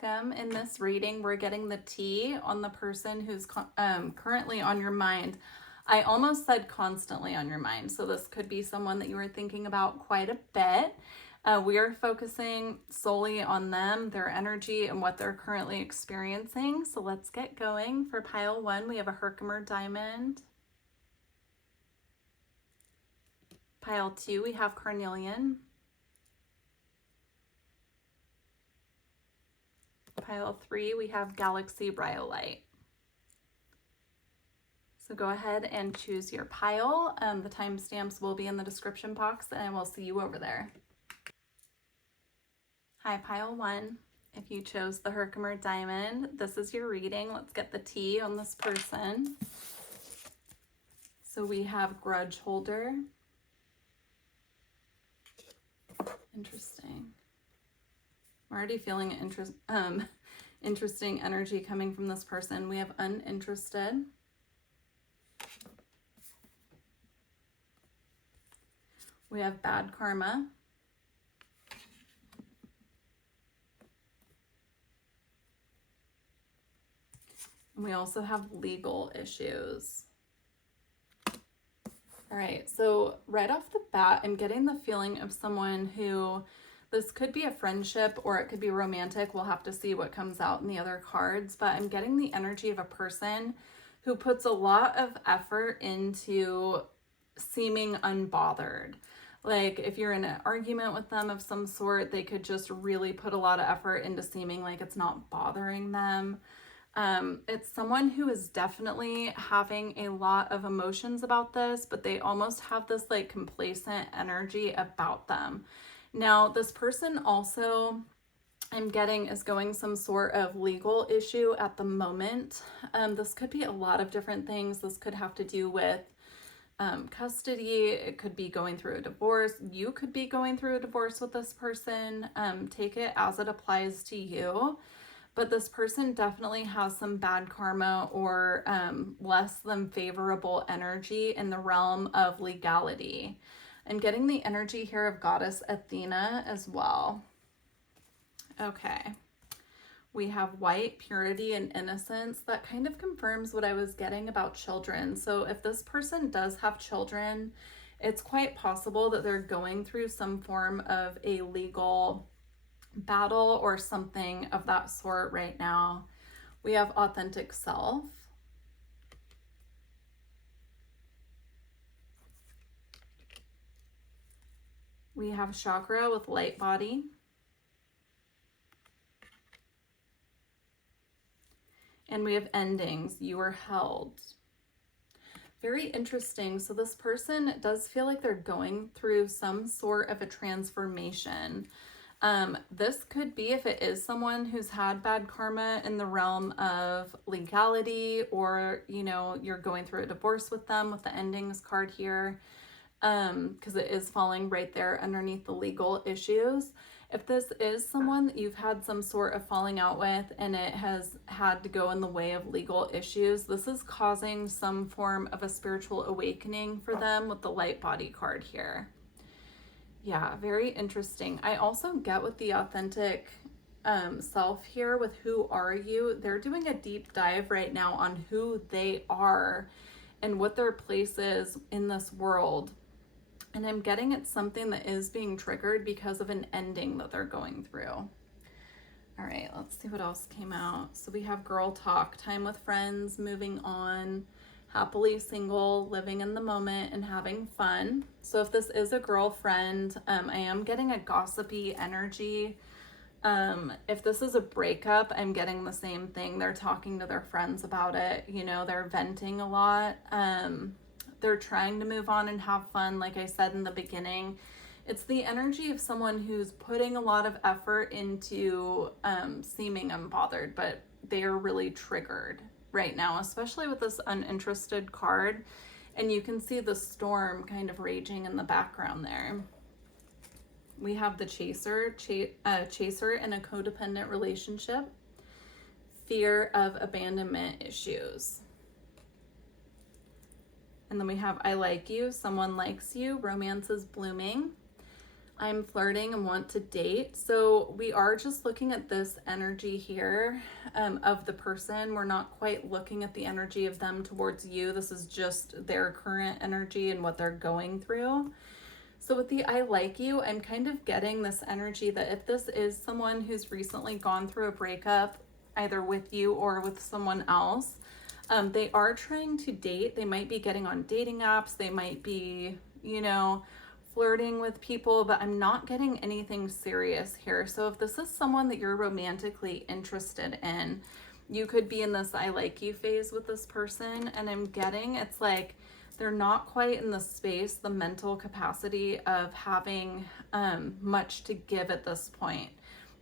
welcome. In this reading, we're getting the tea on the person who's currently on your mind. I almost said constantly on your mind, so this could be someone that you were thinking about quite a bit. We are focusing solely on them, their energy, and what they're currently experiencing. So let's get going. For pile 1, we have a Herkimer diamond. Pile 2, we have carnelian. Pile 3, we have galaxy rhyolite. So go ahead and choose your pile. The timestamps will be in the description box, and I will see you over there. Hi, pile 1. If you chose the Herkimer diamond, this is your reading. Let's get the tea on this person. So we have grudge holder. Interesting. I'm already feeling interesting energy coming from this person. We have uninterested. We have bad karma. And we also have legal issues. All right, so right off the bat, I'm getting the feeling of someone who, this could be a friendship or it could be romantic. We'll have to see what comes out in the other cards, but I'm getting the energy of a person who puts a lot of effort into seeming unbothered. Like if you're in an argument with them of some sort, they could just really put a lot of effort into seeming like it's not bothering them. It's someone who is definitely having a lot of emotions about this, but they almost have this like complacent energy about them. Now, this person also, I'm getting, is going some sort of legal issue at the moment. This could be a lot of different things. This could have to do with custody. It could be going through a divorce. You could be going through a divorce with this person. Take it as it applies to you. But this person definitely has some bad karma or less than favorable energy in the realm of legality. I'm getting the energy here of Goddess Athena as well. Okay. We have white, purity, and innocence. That kind of confirms what I was getting about children. So if this person does have children, it's quite possible that they're going through some form of a legal battle or something of that sort right now. We have authentic self. We have chakra with light body. And we have endings. You are held. Very interesting. So this person does feel like they're going through some sort of a transformation. This could be if it is someone who's had bad karma in the realm of legality, or, you know, you're going through a divorce with them with the endings card here, because it is falling right there underneath the legal issues. If this is someone that you've had some sort of falling out with and it has had to go in the way of legal issues, this is causing some form of a spiritual awakening for them with the light body card here. Yeah, very interesting. I also get with the authentic self here with who are you. They're doing a deep dive right now on who they are and what their place is in this world. And I'm getting it's something that is being triggered because of an ending that they're going through. All right, let's see what else came out. So we have girl talk, time with friends, moving on, happily single, living in the moment, and having fun. So if this is a girlfriend, I am getting a gossipy energy. If this is a breakup, I'm getting the same thing. They're talking to their friends about it. You know, they're venting a lot. They're trying to move on and have fun. Like I said in the beginning, it's the energy of someone who's putting a lot of effort into seeming unbothered, but they are really triggered right now, especially with this uninterested card. And you can see the storm kind of raging in the background there. We have the chaser in a codependent relationship, fear of abandonment issues. And then we have I like you, someone likes you, romance is blooming. I'm flirting and want to date. So we are just looking at this energy here of the person. We're not quite looking at the energy of them towards you. This is just their current energy and what they're going through. So with the I like you, I'm kind of getting this energy that if this is someone who's recently gone through a breakup, either with you or with someone else, they are trying to date. They might be getting on dating apps. They might be, flirting with people, but I'm not getting anything serious here. So if this is someone that you're romantically interested in, you could be in this I like you phase with this person. And I'm getting it's like they're not quite in the space, the mental capacity of having much to give at this point.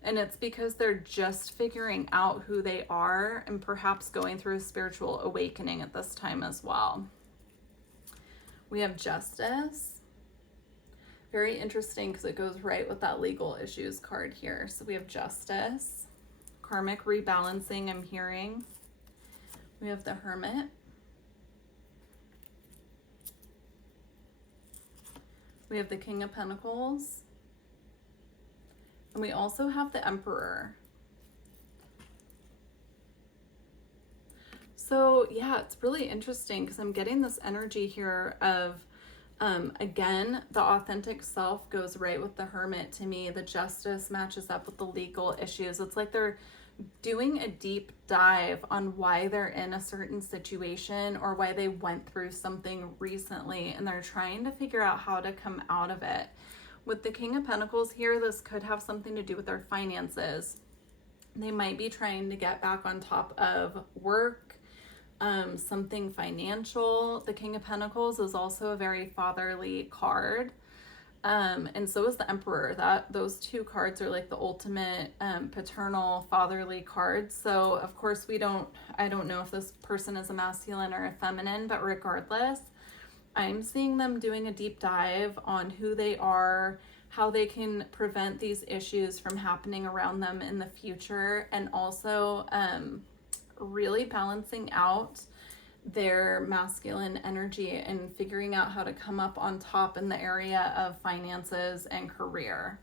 And it's because they're just figuring out who they are and perhaps going through a spiritual awakening at this time as well. We have Justice. Very interesting because it goes right with that legal issues card here. So we have Justice, karmic rebalancing, I'm hearing. We have the Hermit. We have the King of Pentacles. And we also have the Emperor. So yeah, it's really interesting because I'm getting this energy here of, again, the authentic self goes right with the Hermit to me. The Justice matches up with the legal issues. It's like they're doing a deep dive on why they're in a certain situation or why they went through something recently, and they're trying to figure out how to come out of it. With the King of Pentacles here, this could have something to do with their finances. They might be trying to get back on top of work, something financial. The King of Pentacles is also a very fatherly card. And so is the Emperor. Those two cards are like the ultimate paternal, fatherly cards. So of course I don't know if this person is a masculine or a feminine, but regardless, I'm seeing them doing a deep dive on who they are, how they can prevent these issues from happening around them in the future, and also really balancing out their masculine energy and figuring out how to come up on top in the area of finances and career.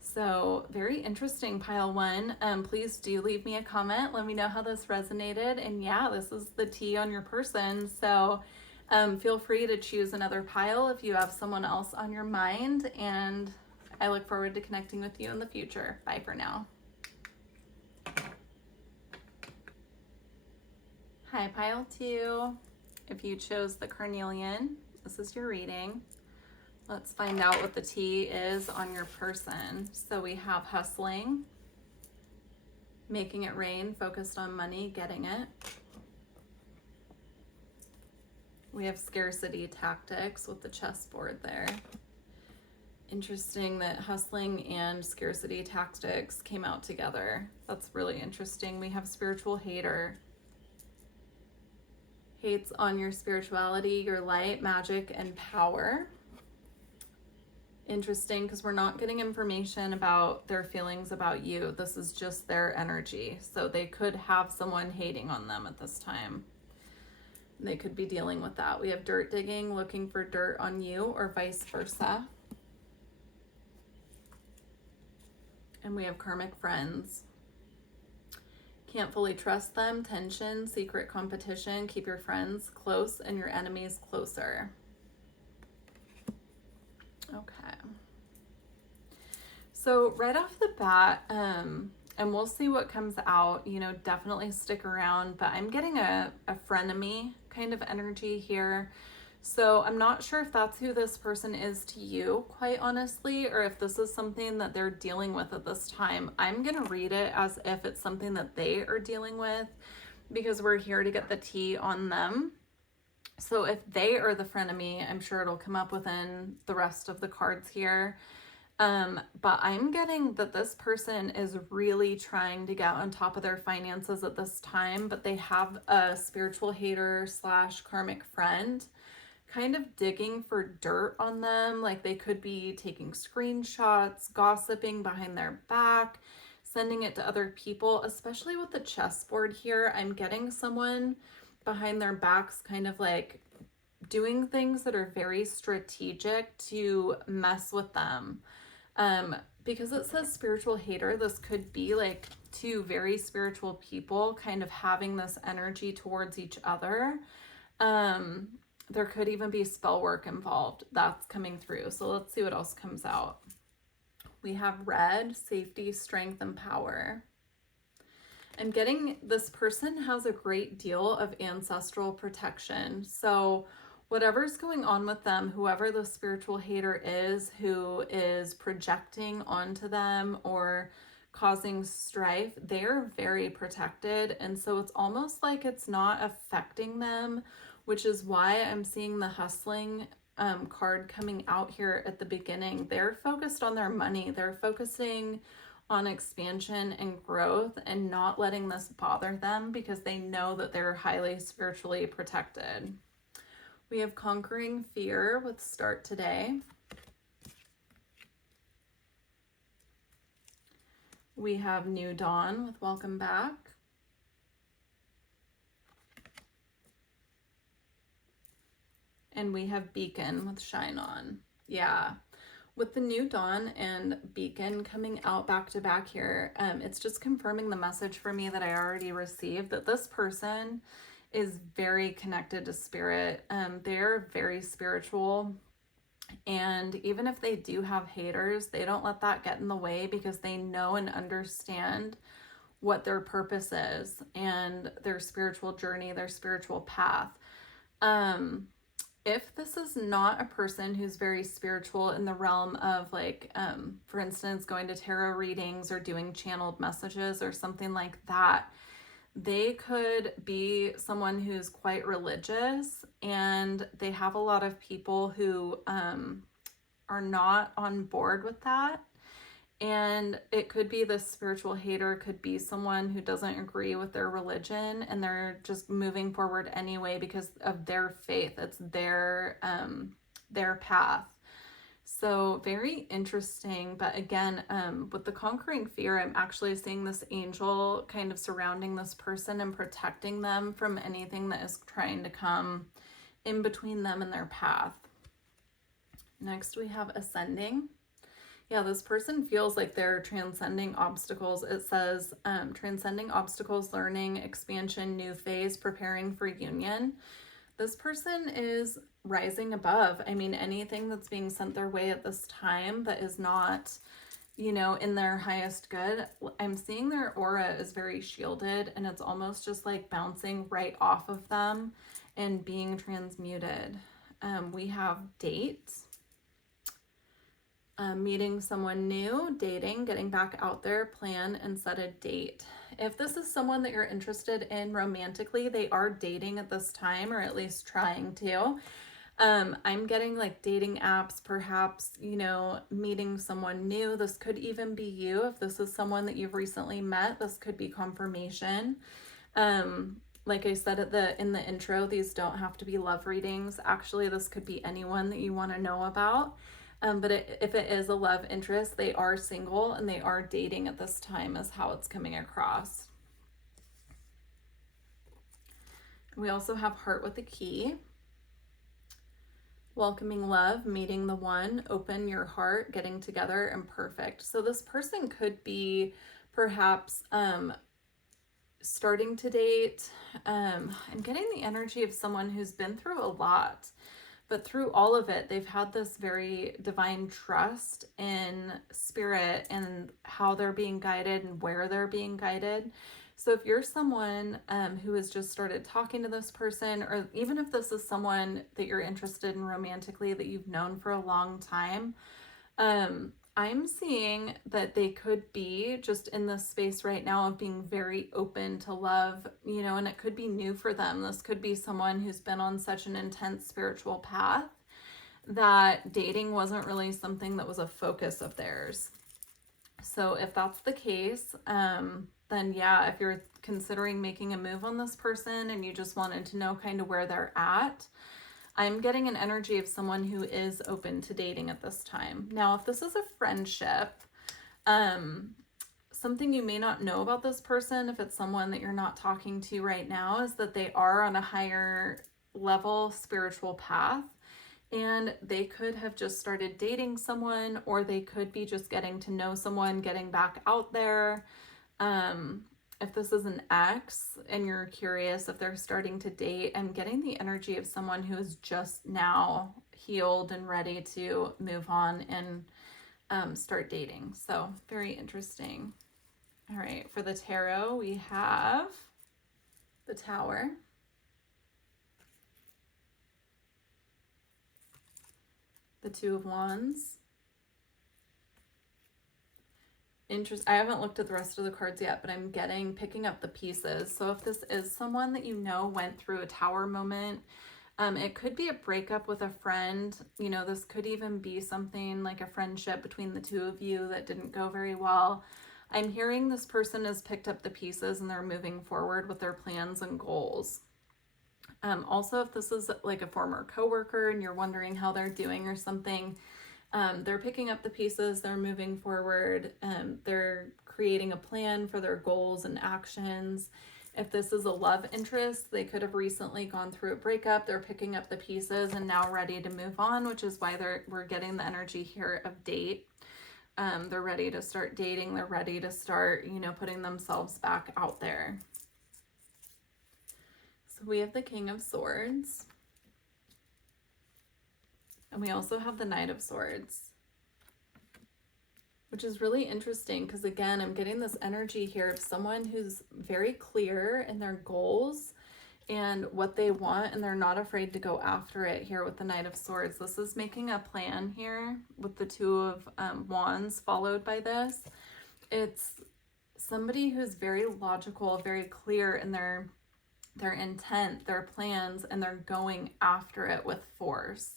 So very interesting, pile one. Please do leave me a comment. Let me know how this resonated. And yeah, this is the tea on your person. So feel free to choose another pile if you have someone else on your mind. And I look forward to connecting with you in the future. Bye for now. Hi, pile two. If you chose the carnelian, this is your reading. Let's find out what the tea is on your person. So we have hustling, making it rain, focused on money, getting it. We have scarcity tactics with the chessboard there. Interesting that hustling and scarcity tactics came out together. That's really interesting. We have spiritual hater. Hates on your spirituality, your light, magic, and power. Interesting because we're not getting information about their feelings about you. This is just their energy. So they could have someone hating on them at this time. They could be dealing with that. We have dirt digging, looking for dirt on you, or vice versa. And we have karmic friends. Can't fully trust them, tension, secret competition, keep your friends close and your enemies closer. Okay. So right off the bat, and we'll see what comes out, definitely stick around, but I'm getting a frenemy kind of energy here. So I'm not sure if that's who this person is to you, quite honestly, or if this is something that they're dealing with at this time. I'm going to read it as if it's something that they are dealing with because we're here to get the tea on them. So if they are the frenemy, I'm sure it'll come up within the rest of the cards here. But I'm getting that this person is really trying to get on top of their finances at this time, but they have a spiritual hater / karmic friend kind of digging for dirt on them. Like they could be taking screenshots, gossiping behind their back, sending it to other people, especially with the chessboard here. I'm getting someone behind their backs kind of like doing things that are very strategic to mess with them. Because it says spiritual hater, this could be like two very spiritual people kind of having this energy towards each other. There could even be spell work involved. That's coming through. So let's see what else comes out. We have red, safety, strength, and power. I'm getting this person has a great deal of ancestral protection. So whatever's going on with them, whoever the spiritual hater is who is projecting onto them or causing strife, they're very protected. And so it's almost like it's not affecting them, which is why I'm seeing the hustling card coming out here at the beginning. They're focused on their money. They're focusing on expansion and growth and not letting this bother them because they know that they're highly spiritually protected. We have conquering fear with start today. We have new dawn with welcome back. And we have beacon with shine on. Yeah. With the new dawn and beacon coming out back to back here, it's just confirming the message for me that I already received, that this person is very connected to spirit. They're very spiritual. And even if they do have haters, they don't let that get in the way because they know and understand what their purpose is and their spiritual journey, their spiritual path. If this is not a person who's very spiritual in the realm of like, for instance, going to tarot readings or doing channeled messages or something like that, they could be someone who's quite religious and they have a lot of people who are not on board with that. And it could be the spiritual hater could be someone who doesn't agree with their religion and they're just moving forward anyway because of their faith. It's their path. So very interesting. But again, with the conquering fear, I'm actually seeing this angel kind of surrounding this person and protecting them from anything that is trying to come in between them and their path. Next, we have ascending. Yeah, this person feels like they're transcending obstacles. It says transcending obstacles, learning, expansion, new phase, preparing for union. This person is rising above. I mean, anything that's being sent their way at this time that is not, you know, in their highest good. I'm seeing their aura is very shielded and it's almost just like bouncing right off of them and being transmuted. We have dates. Meeting someone new, dating, getting back out there, plan and set a date. If this is someone that you're interested in romantically, they are dating at this time or at least trying to. I'm getting like dating apps, perhaps, you know, meeting someone new. This could even be you. If this is someone that you've recently met, this could be confirmation. Like I said in the intro, these don't have to be love readings. Actually, this could be anyone that you want to know about. But if it is a love interest, they are single and they are dating at this time is how it's coming across. We also have heart with a key. Welcoming love, meeting the one, open your heart, getting together, and perfect. So this person could be perhaps starting to date. I'm getting the energy of someone who's been through a lot. But through all of it, they've had this very divine trust in spirit and how they're being guided and where they're being guided. So if you're someone who has just started talking to this person, or even if this is someone that you're interested in romantically that you've known for a long time, I'm seeing that they could be just in this space right now of being very open to love, you know, and it could be new for them. This could be someone who's been on such an intense spiritual path that dating wasn't really something that was a focus of theirs. So if that's the case, then yeah, if you're considering making a move on this person and you just wanted to know kind of where they're at, I'm getting an energy of someone who is open to dating at this time. Now, if this is a friendship, something you may not know about this person, if it's someone that you're not talking to right now, is that they are on a higher level spiritual path And they could have just started dating someone, or they could be just getting to know someone, getting back out there. If this is an ex and you're curious if they're starting to date, I'm getting the energy of someone who is just now healed and ready to move on and start dating. So very interesting. All right, for the tarot, we have the Tower, the Two of Wands. I haven't looked at the rest of the cards yet, but I'm picking up the pieces. So if this is someone that you know went through a Tower moment, it could be a breakup with a friend. You know, this could even be something like a friendship between the two of you that didn't go very well. I'm hearing this person has picked up the pieces and they're moving forward with their plans and goals. Also, if this is like a former coworker and you're wondering how they're doing or something, they're picking up the pieces, they're moving forward, they're creating a plan for their goals and actions. If this is a love interest, they could have recently gone through a breakup, they're picking up the pieces and now ready to move on, which is why we're getting the energy here of date. They're ready to start dating, they're ready to start, you know, putting themselves back out there. So we have the King of Swords. And we also have the Knight of Swords, which is really interesting because, again, I'm getting this energy here of someone who's very clear in their goals and what they want, and they're not afraid to go after it here with the Knight of Swords. This is making a plan here with the Two of Wands followed by this. It's somebody who's very logical, very clear in their intent, their plans, and they're going after it with force.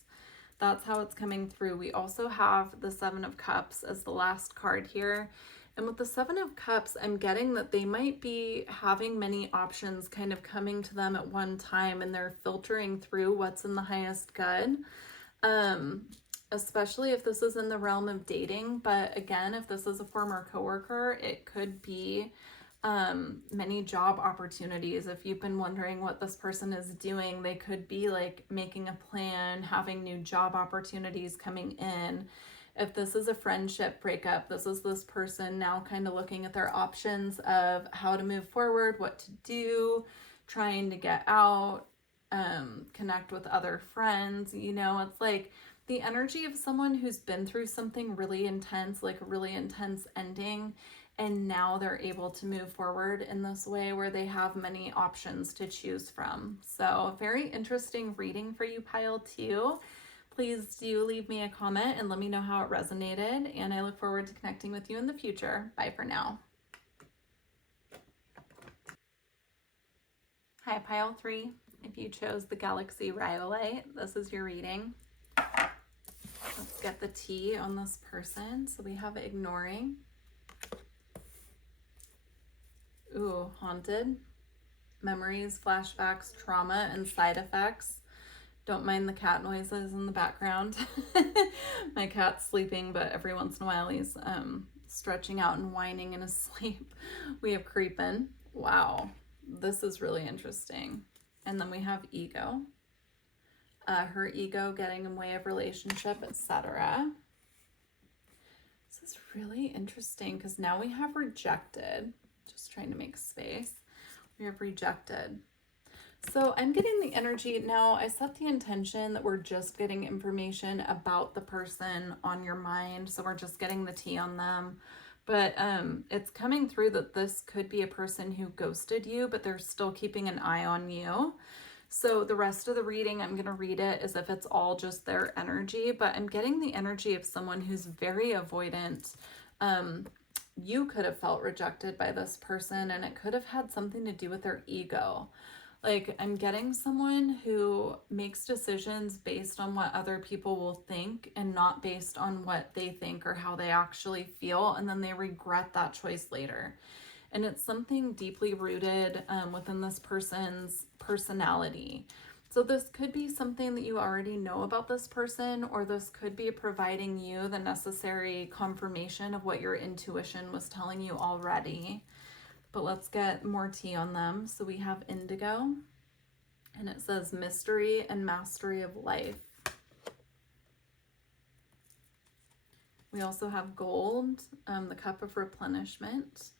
That's how it's coming through. We also have the Seven of Cups as the last card here. And with the Seven of Cups, I'm getting that they might be having many options kind of coming to them at one time, and they're filtering through what's in the highest good. Especially if this is in the realm of dating. But again, if this is a former coworker, it could be many job opportunities. If you've been wondering what this person is doing, they could be like making a plan, having new job opportunities coming in. If this is a friendship breakup, this is this person now kind of looking at their options of how to move forward, what to do, trying to get out, connect with other friends. You know, it's like the energy of someone who's been through something really intense, like a really intense ending, and now they're able to move forward in this way where they have many options to choose from. So very interesting reading for you, pile 2. Please do leave me a comment and let me know how it resonated, and I look forward to connecting with you in the future. Bye for now. Hi, pile 3. If you chose the Galaxy Rhyolite, this is your reading. Let's get the T on this person. So we have ignoring. Ooh, haunted. Memories, flashbacks, trauma, and side effects. Don't mind the cat noises in the background. My cat's sleeping, but every once in a while he's stretching out and whining in his sleep. We have creeping. Wow, this is really interesting. And then we have ego. Her ego getting in way of relationship, etc. This is really interesting because now we have rejected. Just trying to make space. We have rejected. So I'm getting the energy now. I set the intention that we're just getting information about the person on your mind. So we're just getting the tea on them. But it's coming through that this could be a person who ghosted you, but they're still keeping an eye on you. So the rest of the reading, I'm going to read it as if it's all just their energy, but I'm getting the energy of someone who's very avoidant. You could have felt rejected by this person, and it could have had something to do with their ego. Like, I'm getting someone who makes decisions based on what other people will think and not based on what they think or how they actually feel, and then they regret that choice later. And it's something deeply rooted within this person's personality. So this could be something that you already know about this person, or this could be providing you the necessary confirmation of what your intuition was telling you already. But let's get more tea on them. So we have indigo, and it says mystery and mastery of life. We also have gold, the cup of replenishment.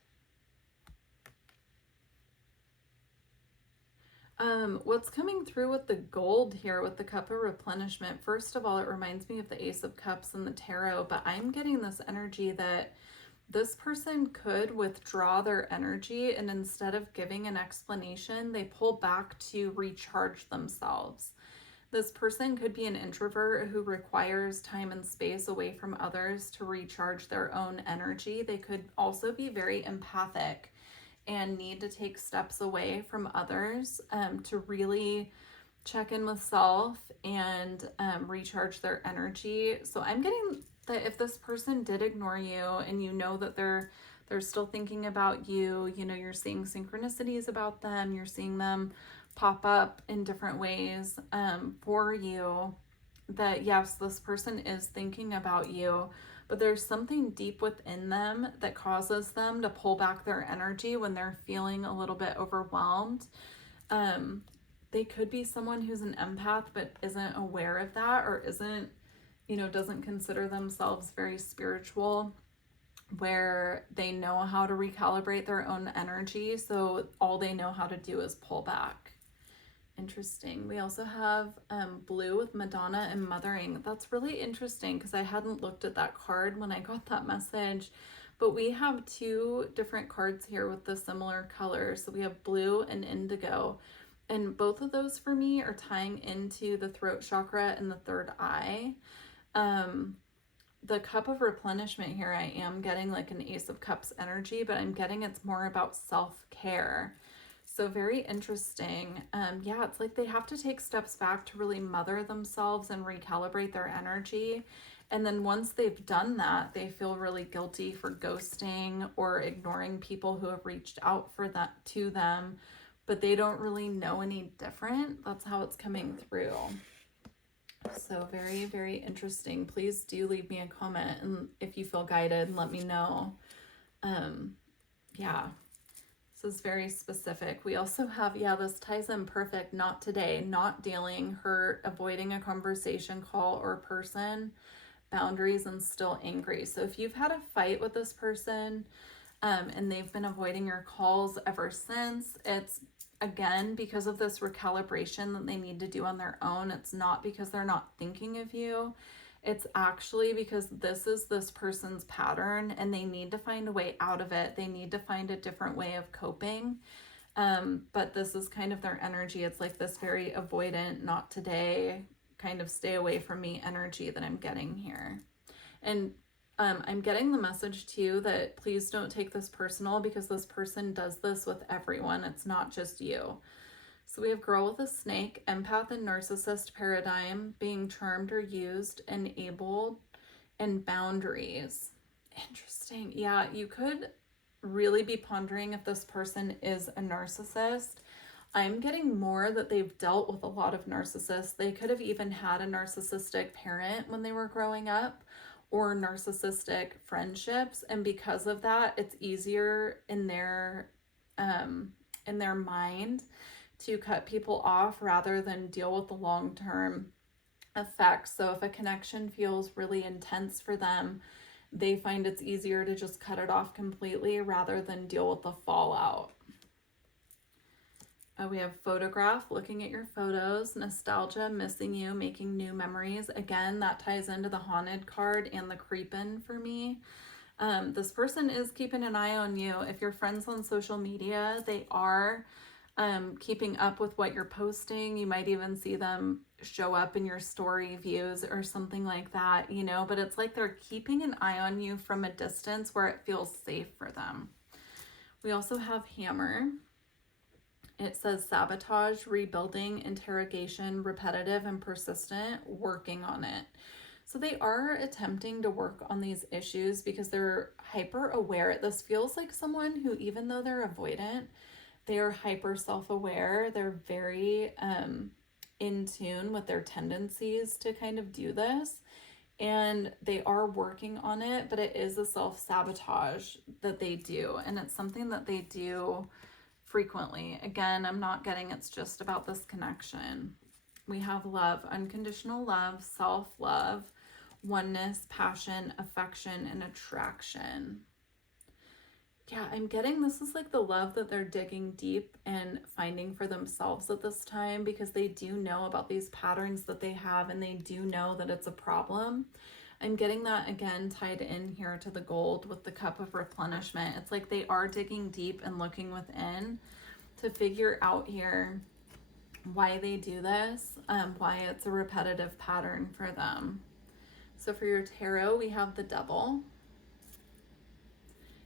What's coming through with the gold here with the cup of replenishment? First of all, it reminds me of the Ace of Cups in the tarot, but I'm getting this energy that this person could withdraw their energy, and instead of giving an explanation, they pull back to recharge themselves. This person could be an introvert who requires time and space away from others to recharge their own energy. They could also be very empathic and need to take steps away from others to really check in with self and recharge their energy. So I'm getting that if this person did ignore you and you know that they're still thinking about you, you know, you're seeing synchronicities about them, you're seeing them pop up in different ways for you, that yes, this person is thinking about you, but there's something deep within them that causes them to pull back their energy when they're feeling a little bit overwhelmed. They could be someone who's an empath but isn't aware of that, or isn't, you know, doesn't consider themselves very spiritual, where they know how to recalibrate their own energy. So all they know how to do is pull back. Interesting. We also have blue with Madonna and mothering. That's really interesting because I hadn't looked at that card when I got that message. But we have two different cards here with the similar colors. So we have blue and indigo. And both of those for me are tying into the throat chakra and the third eye. The cup of replenishment here, I am getting like an Ace of Cups energy, but I'm getting it's more about self-care. So very interesting. Yeah, it's like they have to take steps back to really mother themselves and recalibrate their energy. And then once they've done that, they feel really guilty for ghosting or ignoring people who have reached out for that to them, but they don't really know any different. That's how it's coming through. So very, very interesting. Please do leave me a comment, and if you feel guided, and let me know. Yeah, this is very specific. We also have, yeah, this ties in perfect. Not today, not dealing, hurt, avoiding a conversation, call, or person, boundaries, and still angry. So if you've had a fight with this person and they've been avoiding your calls ever since, it's again because of this recalibration that they need to do on their own. It's not because they're not thinking of you. It's actually because this is this person's pattern and they need to find a way out of it. They need to find a different way of coping. But this is kind of their energy. It's like this very avoidant, not today, kind of stay away from me energy that I'm getting here. And I'm getting the message too that please don't take this personal, because this person does this with everyone. It's not just you. So we have girl with a snake, empath and narcissist paradigm, being charmed or used, enabled, and boundaries. Interesting. Yeah, you could really be pondering if this person is a narcissist. I'm getting more that they've dealt with a lot of narcissists. They could have even had a narcissistic parent when they were growing up, or narcissistic friendships, and because of that, it's easier in their mind to cut people off rather than deal with the long-term effects. So if a connection feels really intense for them, they find it's easier to just cut it off completely rather than deal with the fallout. We have photograph, looking at your photos, nostalgia, missing you, making new memories. Again, that ties into the haunted card and the creepin' for me. This person is keeping an eye on you. If you're friends on social media, they are keeping up with what you're posting. You might even see them show up in your story views or something like that, you know, but it's like they're keeping an eye on you from a distance where it feels safe for them. We also have hammer. It says sabotage, rebuilding, interrogation, repetitive and persistent, working on it. So they are attempting to work on these issues because they're hyper aware. This feels like someone who, even though they're avoidant, they are hyper self-aware. They're very in tune with their tendencies to kind of do this. And they are working on it, but it is a self-sabotage that they do. And it's something that they do frequently. Again, I'm not getting it's just about this connection. We have love, unconditional love, self-love, oneness, passion, affection, and attraction. Yeah, I'm getting this is like the love that they're digging deep and finding for themselves at this time, because they do know about these patterns that they have and they do know that it's a problem. I'm getting that again tied in here to the gold with the cup of replenishment. It's like they are digging deep and looking within to figure out here why they do this, why it's a repetitive pattern for them. So for your tarot, we have the Devil.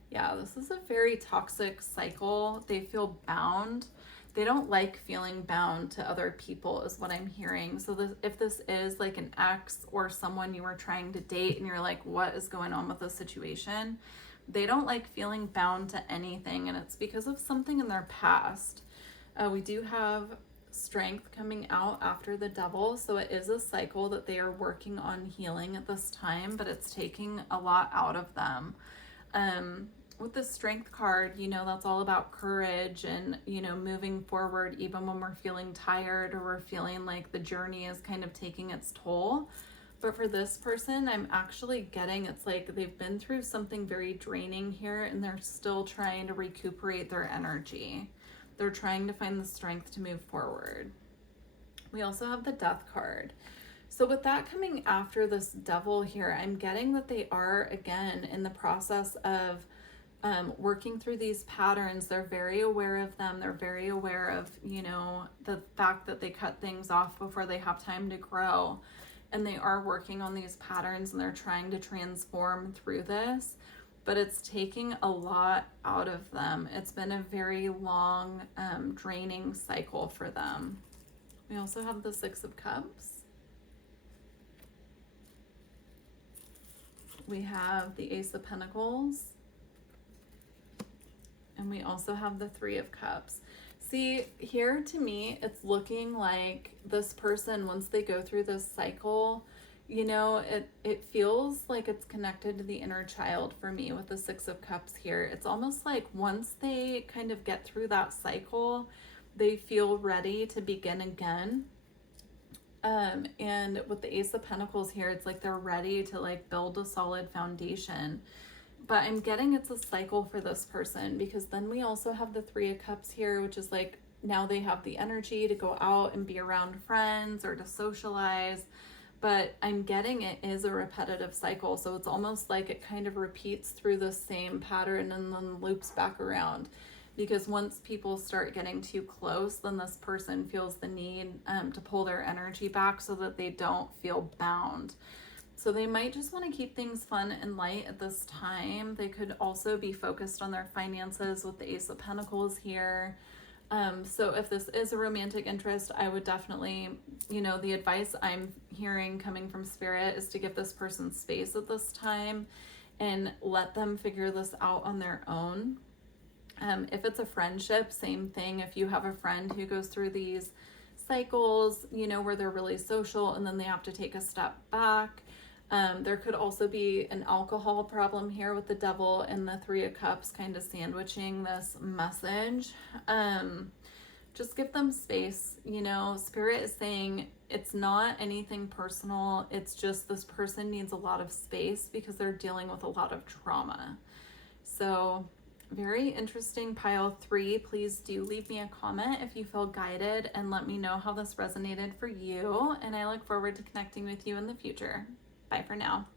Yeah, this is a very toxic cycle. They feel bound. They don't like feeling bound to other people is what I'm hearing. So if this is like an ex or someone you were trying to date and you're like, what is going on with this situation? They don't like feeling bound to anything, and it's because of something in their past. We do have Strength coming out after the Devil, so it is a cycle that they are working on healing at this time, but it's taking a lot out of them. With the Strength card, that's all about courage and, moving forward even when we're feeling tired or we're feeling like the journey is kind of taking its toll. But for this person, I'm actually getting it's like they've been through something very draining here and they're still trying to recuperate their energy. They're trying to find the strength to move forward. We also have the Death card. So with that coming after this Devil here, I'm getting that they are, again, in the process of working through these patterns. They're very aware of them. They're very aware of, the fact that they cut things off before they have time to grow. And they are working on these patterns and they're trying to transform through this. But it's taking a lot out of them. It's been a very long, draining cycle for them. We also have the Six of Cups. We have the Ace of Pentacles. And we also have the Three of Cups. See, here to me, it's looking like this person, once they go through this cycle, it feels like it's connected to the inner child for me with the Six of Cups here. It's almost like once they kind of get through that cycle, they feel ready to begin again. And with the Ace of Pentacles here, it's like they're ready to like build a solid foundation. But I'm getting it's a cycle for this person, because then we also have the Three of Cups here, which is like now they have the energy to go out and be around friends or to socialize. But I'm getting it is a repetitive cycle. So it's almost like it kind of repeats through the same pattern and then loops back around. Because once people start getting too close, then this person feels the need to pull their energy back so that they don't feel bound. So they might just want to keep things fun and light at this time. They could also be focused on their finances with the Ace of Pentacles here. So if this is a romantic interest, I would definitely, the advice I'm hearing coming from Spirit is to give this person space at this time and let them figure this out on their own. If it's a friendship, same thing. If you have a friend who goes through these cycles, where they're really social and then they have to take a step back. There could also be an alcohol problem here with the Devil and the Three of Cups kind of sandwiching this message. Just give them space. Spirit is saying it's not anything personal. It's just this person needs a lot of space because they're dealing with a lot of trauma. So very interesting, pile 3. Please do leave me a comment if you feel guided and let me know how this resonated for you. And I look forward to connecting with you in the future. Bye for now.